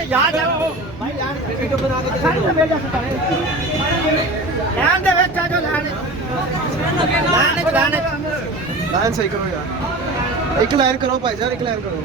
नहीं यार भाई यार वीडियो बना के भेज सकता है ध्यान दे बच्चा जो लाइन सही करो यार, एक लाइन करो भाई साहब, एक लाइन करो।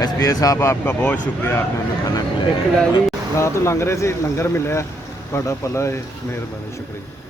एसपीए साहब आपका बहुत शुक्रिया, आपने हमें खाना खिलाया। रात लंघ रहे थे, लंगर मिले, ਤੁਹਾਡਾ ਭਲਾ ਹੈ, ਮਿਹਰਬਾਨੀ, ਸ਼ੁਕਰੀਆ।